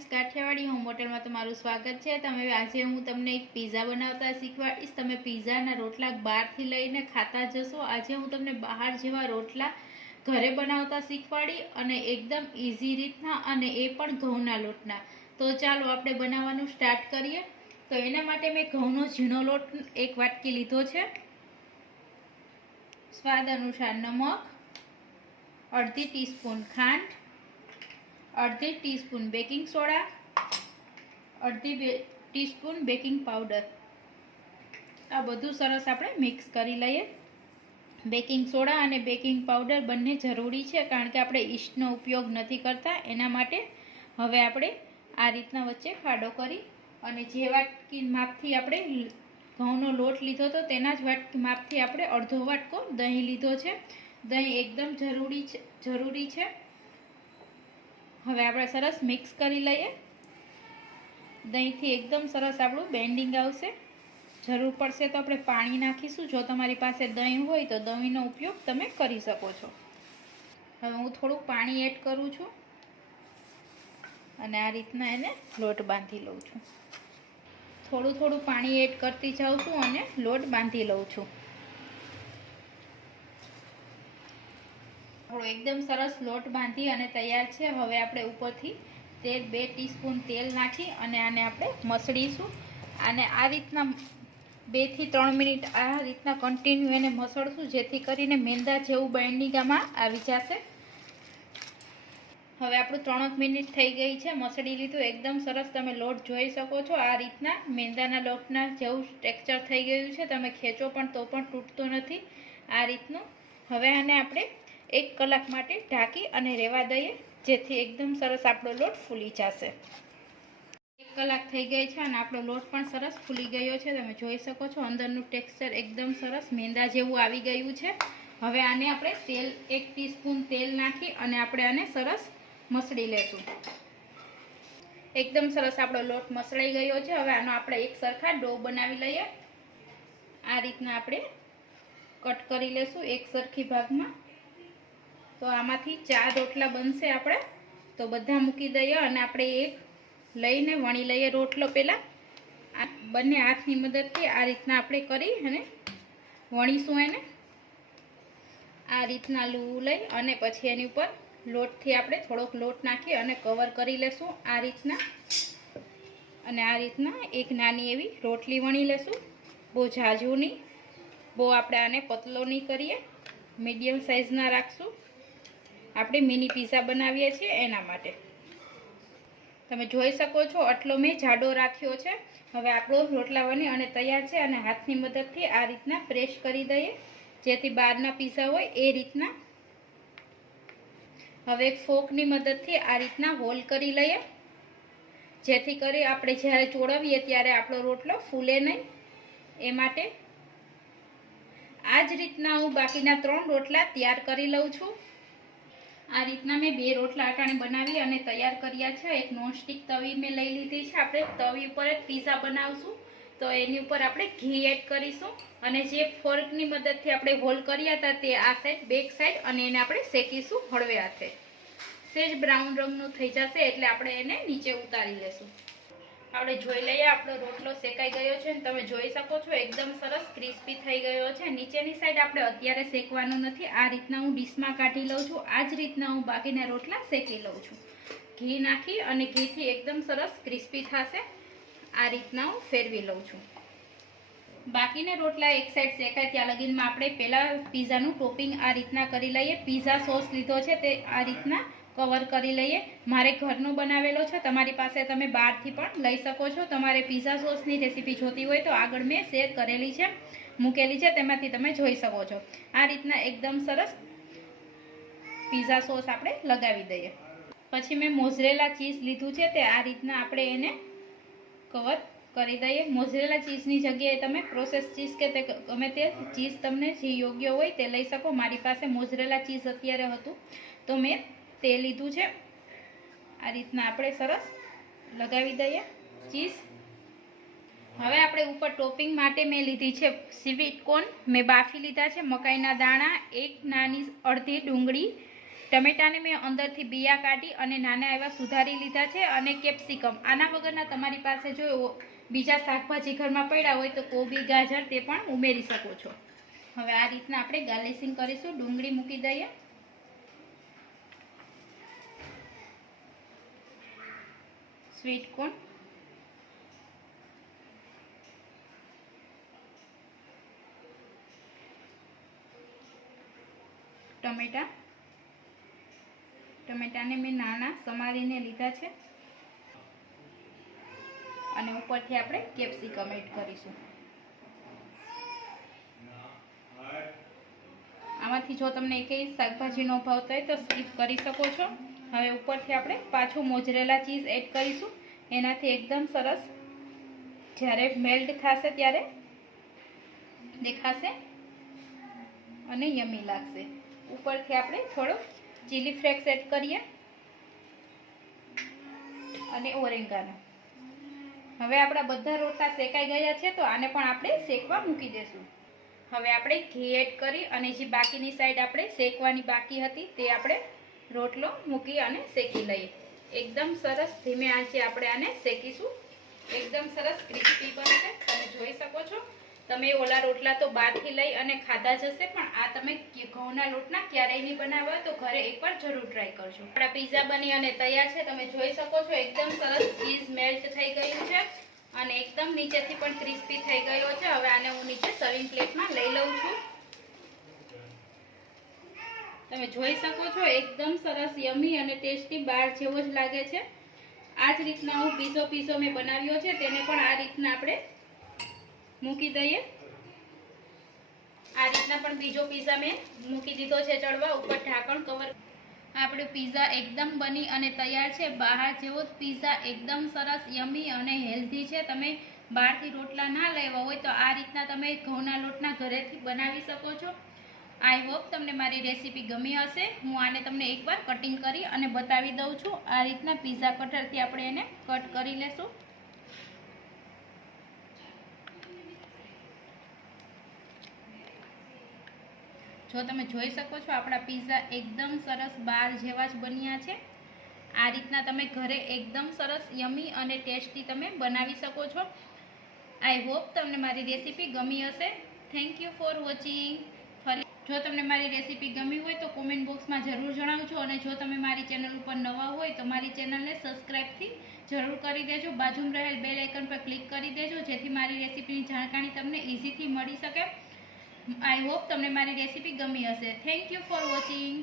Friends, Kathiawadi home hotel में तमारुं स्वागत है। तमे आज हूँ तमने एक पीज़ा बनावता शीखवाड़ीश। तमे पीज़ाना रोटला बहारथी लईने खाता जशो। आज हूँ तमने बहार जेवा रोटला घरे बनावता शीखवाड़ी अने एकदम इजी रीतना अने ए पण घऊना लोटना। तो चालो आपणे बनाववानुं स्टार्ट करीए। तो एना माटे मैं घऊनो झीणो लोट एक वाटकी लीधो छे, स्वाद अनुसार नमक, अर्धी टीस्पून खांड, अर्धी टीस्पून बेकिंग सोडा, अर्धी टीस्पून बेकिंग पाउडर। आ बधुं सरस आपणे मिक्स करी लईए। बेकिंग सोडा अने बेकिंग पाउडर बंने जरूरी है, कारण के आपणे ईस्टनो उपयोग नहीं करता एना माटे। हवे आपणे आ रीतना वच्चे खाडो करी अने जे वाटकी मापथी आपणे घऊनो लोट लीधो तो तेना ज वाटकी मापथी आपणे अर्धो वाटको दહીં लीधो छे। दહીં एकदम जरूरी है। हवे आपणे सरस मिक्स करी लईए। दही थी एकदम सरस आपणुं बेन्डिंग आवशे। जरूर पड़शे तो आपणे पाणी नाखीशुं। जो तमारी पासे दही होय तो दहीनो उपयोग तमे करी शको छो। हवे हूँ थोड़ुं पाणी एड करूं छुं अने आ रीतना एने लोट बांधी लઉં છું। थोड़ुं थोड़ुं पाणी एड करती जाऊं छुं अने लोट बांधी लઉં છું। एकदम सरस लोट बांधी अने तैयार है। हवे आपणे उपरथी तेल 2 टीस्पून तेल नाखी अने आने आपणे मसळीशुं। आने आ रीतना 2 થી 3 मिनिट आ रीतना कन्टिन्यू एने मसळशुं, जेथी करीने मेंदा जेवुं बाइंडिंग आमां आवी जशे। हवे आपणुं 3 मिनिट थई गई है, मसળી लीधुं। एकदम सरस तमे लोट जोई शको छो। आ रीतना मेंदाना लोटना जेवुं टेक्सचर थई गयुं छे। तमे खेचो पण तो पण तूटतो नथी। आ रीतनुं हवे आने आपणे 1 कलाक माटे ढाकी अने रेवा दઈએ, जेथी एकदम सरस आपणो लोट फूली जशे। 1 कलाक थई गई है अने आपणो लोट पण सरस फूली गयो छे। तमे जोई शको छो अंदरनुं टेक्सचर एकदम सरस मेंदा जेवुं आवी गयुं छे। हवे आने आपणे तेल 1 टीस्पून तेल नाखी अने आपणे आने सरस मसળી लेशुं। एकदम सरस आपणो लोट मसळाई गयो छे। हवे आनो आपणे एक सरखा डो बनावी लईए। आ रीतना आपणे कट करी लेशुं एक सरखी भागमां। तो आमांथी 4 रोटला बनशे आपणे। तो बधा मूकी दઈએ अने आपणे एक लईने वणी लईए रोटलो। पहेला बंने हाथनी मददथी आ रीतना आपणे करी अने वणीशुं एने। आ रीतना लूं लई अने पछी एनी उपर लोटथी आपणे थोड़ोक लोट नाखी अने कवर करी लेशुं आ रीतना। अने आ रीतना एक नानी एवी रोटली वणी लेशुं। बहु जाजू नहीं, बहु आपणे आने पतलो नहीं करीए, मीडियम साइजना राखशुं। आपणे मिनी पीઝા बनावीए छीए एना माटे। तमे जोई शको छो आटलो मैं जाडो राख्यो छे। हवे आपणो रोटला बनी अने तैयार छे अने हाथनी मददथी आ रीतना प्रेस करी दઈએ, जेथी बहारना पीઝા होय ए रीतना। हवे फोकनी मददथी आ रीतना होल करी लईए, जेथी करी आपणे ज्यारे चोळवीए त्यारे आपणो रोटलो फूले नहीं ए माटे। आज रीतना हूँ बाकीना 3 रोटला तैयार करी लઉં છું। आ रीतना मैं 2 रोटला अटाणे बनावी अने तैयार कर्या छे। एक नॉनस्टिक तवी में लई लीधी छे। आपणे तवी पर ज पीઝા बनावशुं तो एनी उपर आपणे घी एड करीशुं अने जे फोर्कनी मददथी आपणे होल कर्या हता ते आ साइड बेक साइड अने एने आपणे शेकीशुं हळवे हाथे। सेज ब्राउन रंगनुं थई जशे एटले आपणे एने नीचे उतारी लेशुं। आपणे जोई लईए आपणो रोटलो शेकाई गयो छे। तमे जोई शको छो एकदम सरस क्रिस्पी थई गयो छे। नीचेनी साइड आपणे अत्यारे शेकवानुं नथी। आ रीतना हूँ डिशमां काढी लઉં છું। आ ज रीतना हूँ बाकीना रोटला शेकी लઉં છું। घी नाखी अने घीथी एकदम सरस क्रिस्पी थशे। आ रीतना हूँ फेरवी लઉં છું। बाकीना रोटला एक साइड शेकाय त्यां लगीमां आपणे पहेला पीઝાનું टोपिंग आ रीतना करी लईए। पीઝા सॉस लीधो छे ते आ रीतना कवर करी लईए। मारे घरनो बनावेलो छे, तमारी पासे तमे बहारथी पण लई शको छो। तमारे पीઝા सॉसनी रेसिपी जोती होय तो आगळ मैं शेर करेली छे, मूकेली छे, तेमांथी तमे जोई शको छो। आ रीतना एकदम सरस पीઝા सॉस आपणे लगावी दઈએ। पछी मैं मोज़रेला चीज लीधुं छे ते आ रीतना आपणे एने कवर करी दઈએ। मोज़रेला चीजनी जग्याए तमे प्रोसेस चीज के ते गमे ते चीज तमने जे योग्य होय ते लई शको। मारी पासे मोज़रेला चीज अत्यारे हतुं तो मैं ते लीधुं छे। आ रीतना आपणे सरस लगावी दઈએ चीज। हवे आपणे उपर टोपिंग माटे मैं लीधी छे स्वीट कॉर्न। मैं बाफी लीधा छे, मकाईना दाणा, एक नानी अर्धी डूंगળી, ટમેટાને મેં અંદરથી બિયા કાઢી અને નાના એવા સુધારી લીધા છે. અને કેપ્સિકમ, આના વગરના તમારી પાસે જો બીજા શાકભાજી ઘરમાં પડ્યા હોય તો કોબી, ગાજર તે પણ ઉમેરી શકો છો. હવે આ રીતના આપણે ગાર્નિશિંગ કરીશું. ડુંગળી મૂકી દઈએ, સ્વીટ કોર્ન, ટમેટાને મેં નાના સમારીને લીધા છે. અને ઉપરથી આપણે કેપ્સિકમ એડ કરીશું. આમાંથી જો તમને એકેય શાકભાજી ન ભાવતો હોય તો સ્કીપ કરી શકો છો. હવે ઉપરથી આપણે પાછું મોઝરેલા ચીઝ એડ કરીશું. એનાથી એકદમ સરસ જ્યારે મેલ્ટ થશે ત્યારે દેખાશે અને યમી લાગશે. ઉપરથી આપણે થોડો ચીલી ફ્લેક્સ એડ કરીએ અને ઓરેગાનો. હવે આપણા બધા રોટલા શેકાઈ ગયા છે તો આને પણ આપણે શેકવા મૂકી દેશું. હવે આપણે ઘી એડ કરી અને જે બાકીની સાઈડ આપણે શેકવાની બાકી હતી તે આપણે રોટલો મૂકી અને શેકી લઈએ. એકદમ સરસ ધીમે આંચે આપણે આને શેકીશું. એકદમ સરસ ક્રિસ્પી બનશે. તમે જોઈ શકો છો. તમે ઓલા રોટલા તો બહારથી લઈ અને ખાધા જશે, પણ આ તમે ઘઉંના લોટના ક્યારેય નહીં બનાવ્યા તો ઘરે એકવાર જરૂર ટ્રાય કરજો. આપણા પિઝા બની અને તૈયાર છે. તમે જોઈ શકો છો એકદમ સરસ ચીઝ મેલ્ટ થઈ ગયું છે અને એકદમ નીચેથી પણ ક્રિસ્પી થઈ ગયો છે. હવે આને હું નીચે સર્વિંગ પ્લેટમાં લઈ લઉં છું. તમે જોઈ શકો છો એકદમ સરસ યમી અને ટેસ્ટી બહાર જેવો જ લાગે છે. આ જ રીતના હું બીજો પીઝો મેં બનાવ્યો છે તેને પણ આ રીતના આપણે મૂકી દઈએ. આ રીતના પણ બીજો પીઝા મેં મૂકી દીધો છે ચડવા. ઉપર ઢાંકણ કવર. આપણો પીઝા એકદમ બની અને તૈયાર છે. બહાર જેવો જ પીઝા એકદમ સરસ યમી અને હેલ્ધી છે. તમે બહારથી રોટલા ના લેવા હોય તો આ રીતના તમે ઘઉંના લોટના ઘરેથી બનાવી શકો છો. આઈ હોપ તમને મારી રેસીપી ગમી હશે. હું આને તમને એકવાર કટિંગ કરી અને બતાવી દઉં છું. આ રીતના પીઝા કટરથી આપણે એને કટ કરી લેશું. જો તમે જોઈ શકો છો આપણા પીઝા એકદમ સરસ બહાર જેવા જ બન્યા છે. આ રીતના તમે ઘરે એકદમ સરસ યમી અને ટેસ્ટી તમે બનાવી શકો છો. આઈ હોપ તમને મારી રેસીપી ગમી હશે. Thank you for watching. જો તમને મારી રેસીપી ગમી હોય તો કોમેન્ટ બોક્સમાં જરૂર જણાવજો. અને જો તમે મારી ચેનલ ઉપર નવા હોય તો મારી ચેનલને સબસ્ક્રાઈબથી જરૂર કરી દેજો. બાજુમાં રહેલ બેલ આઇકન પર ક્લિક કરી દેજો જેથી મારી રેસીપીની જાણકારી તમને ઇઝીથી મળી શકે. આઈ હોપ તમને મારી રેસીપી ગમી હશે. Thank you for watching.